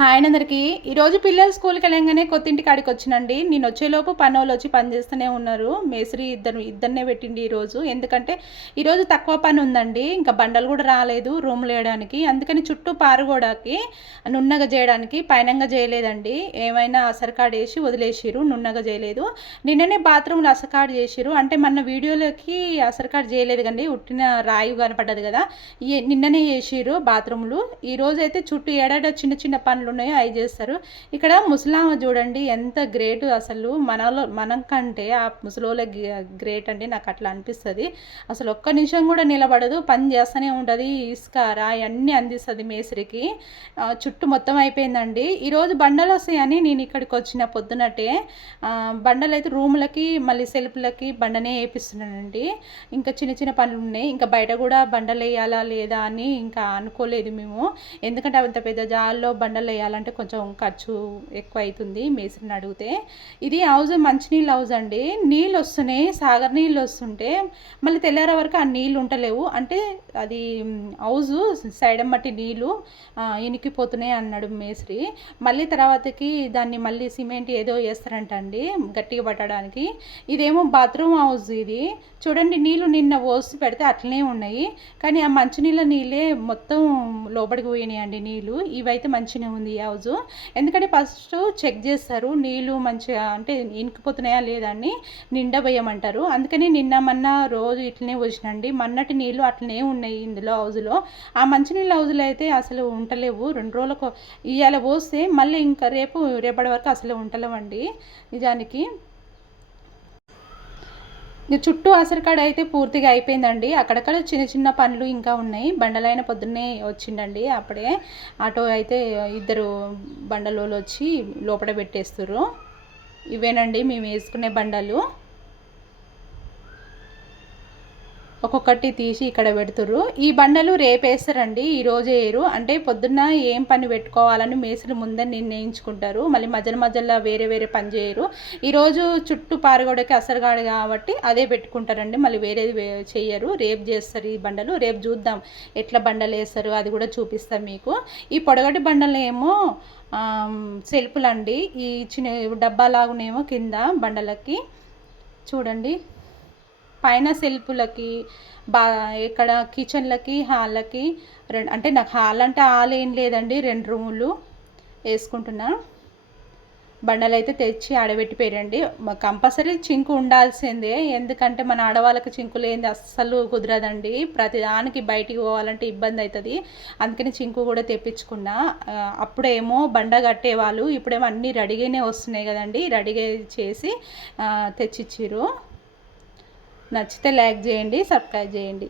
Hi అందరికీ. ఈరోజు పిల్లలు స్కూల్కి వెళ్ళంగానే కొత్తింటి కాడికి వచ్చినండి. నేను వచ్చేలోపు పనోళ్ళు వచ్చి పని చేస్తూనే ఉన్నారు. మేస్త్రి ఇద్దరినే పెట్టిండి ఈరోజు. ఎందుకంటే ఈరోజు తక్కువ పని ఉందండి. ఇంకా బండలు కూడా రాలేదు రూమ్లు వేయడానికి. అందుకని చుట్టూ పారుగోడకి నున్నగా చేయడానికి పైనంగా చేయలేదండి. ఏమైనా అసరకాడు వేసి వదిలేసిరు, నున్నగా చేయలేదు. నిన్ననే బాత్రూమ్లో అసరకాడు చేసిరు. అంటే మన వీడియోలోకి అసరకాడు చేయలేదు కండి, ఉట్టిన రాయి కనపడ్డది కదా, నిన్ననే చేసిరు బాత్రూమ్లు. ఈరోజు అయితే చుట్టూ ఏడాడ చిన్న చిన్న పనులు ఉన్నాయో అవి చేస్తారు. ఇక్కడ ముసలామ చూడండి ఎంత గ్రేట్, అసలు మనం కంటే ఆ ముసలోళ్ళ గ్రేట్ అండి. నాకు అట్లా అనిపిస్తుంది. అసలు ఒక్క నిమిషం కూడా నిలబడదు, పని చేస్తూనే ఉంటుంది. ఇసుక రాయి అన్నీ అందిస్తుంది మేస్త్రికి. చుట్టూ మొత్తం అయిపోయిందండి. ఈరోజు బండలు వస్తాయని నేను ఇక్కడికి వచ్చిన పొద్దునట్టే. బండలు అయితే రూములకి మళ్ళీ సెల్ఫ్లకి బండనే వేపిస్తున్నానండి. ఇంకా చిన్న చిన్న పనులు ఉన్నాయి. ఇంకా బయట కూడా బండలు వేయాలా లేదా అని ఇంకా అనుకోలేదు మేము. ఎందుకంటే అంత పెద్ద జాల్లో బండలు వేయాలంటే కొంచెం ఖర్చు ఎక్కువ అవుతుంది మేస్త్రిని అడిగితే. ఇది హౌజ్ మంచినీళ్ళు హౌజ్ అండి. నీళ్ళు వస్తున్నాయి, సాగర్ నీళ్ళు వస్తుంటే మళ్ళీ తెల్లారే వరకు ఆ నీళ్ళు ఉంటలేవు. అంటే అది హౌజు సైడ్ మట్టి నీళ్ళు ఇనికిపోతున్నాయి అన్నాడు మేస్త్రి. మళ్ళీ తర్వాతకి దాన్ని మళ్ళీ సిమెంట్ ఏదో వేస్తారంట అండి గట్టిగా పట్టడానికి. ఇదేమో బాత్రూమ్ హౌజ్. ఇది చూడండి, నీళ్ళు నిన్న పోసి పెడితే అట్లనే ఉన్నాయి, కానీ ఆ మంచినీళ్ళ నీళ్ళే మొత్తం లోపలికి పోయినాయి అండి నీళ్ళు. ఇవైతే మంచిగా ఉంది ఈ హౌజు. ఎందుకంటే ఫస్ట్ చెక్ చేస్తారు నీళ్ళు మంచిగా అంటే ఇనికిపోతున్నాయా లేదా అని, నిండా పోయమంటారు. అందుకని నిన్న మొన్న రోజు ఇట్లనే పోసినండి. మన్నటి నీళ్ళు అట్లనే ఉన్నాయి ఇందులో హౌజులో. ఆ మంచినీళ్ళ హౌజులో అయితే అసలు ఉంటలేవు. 2 రోజులకు ఇవాళ పోస్తే మళ్ళీ ఇంకా రేపటి వరకు అసలు ఉంటలేవండి నిజానికి. చుట్టూ అసరకాడ అయితే పూర్తిగా అయిపోయిందండి. అక్కడక్కడ చిన్న చిన్న పనులు ఇంకా ఉన్నాయి. బండలైన పొద్దున్నే వచ్చిండండి. అప్పుడే ఆటో అయితే ఇద్దరు బండలోళ్ళు వచ్చి లోపల పెట్టేస్తారు. ఇవేనండి మేము వేసుకునే బండలు. ఒక్కొక్కటి తీసి ఇక్కడ పెడుతుర్రు. ఈ బండలు రేపేస్తారండి, ఈరోజు వేయరు. అంటే పొద్దున్న ఏం పని పెట్టుకోవాలని మేస్త్రి ముందే నిర్ణయించుకుంటారు. మళ్ళీ మధ్యలో వేరే వేరే పని చేయరు. ఈరోజు చుట్టూ పారగోడకి అసరగాడు కాబట్టి అదే పెట్టుకుంటారండి, మళ్ళీ వేరేది చెయ్యరు. రేపు చేస్తారు ఈ బండలు. రేపు చూద్దాం ఎట్లా బండలు వేస్తారు, అది కూడా చూపిస్తాం మీకు. ఈ పొడగటి బండలు ఏమో సెల్ఫ్లండి. ఈ చిన్న డబ్బాలాగునేమో కింద బండలకి చూడండి. పైన సెల్ఫ్లకి ఇక్కడ కిచెన్లకి హాల్లకి అంటే నాకు హాల్ అంటే హాల్ ఏం లేదండి, 2 రూములు వేసుకుంటున్నా. బండలు అయితే తెచ్చి ఆడబెట్టిపోయారండి. కంపల్సరీ చింకు ఉండాల్సిందే, ఎందుకంటే మన ఆడవాళ్ళకి చింకు లేనిది అస్సలు కుదరదండి. ప్రతిదానికి బయటికి పోవాలంటే ఇబ్బంది అవుతుంది. అందుకని చింకు కూడా తెప్పించుకున్నా. అప్పుడేమో బండ కట్టేవాళ్ళు, ఇప్పుడేమో అన్నీ రెడీగానే వస్తున్నాయి కదండి, రెడీగా చేసి తెచ్చిచ్చిర్రు. నచ్చితే లైక్ చేయండి, సబ్స్క్రైబ్ చేయండి.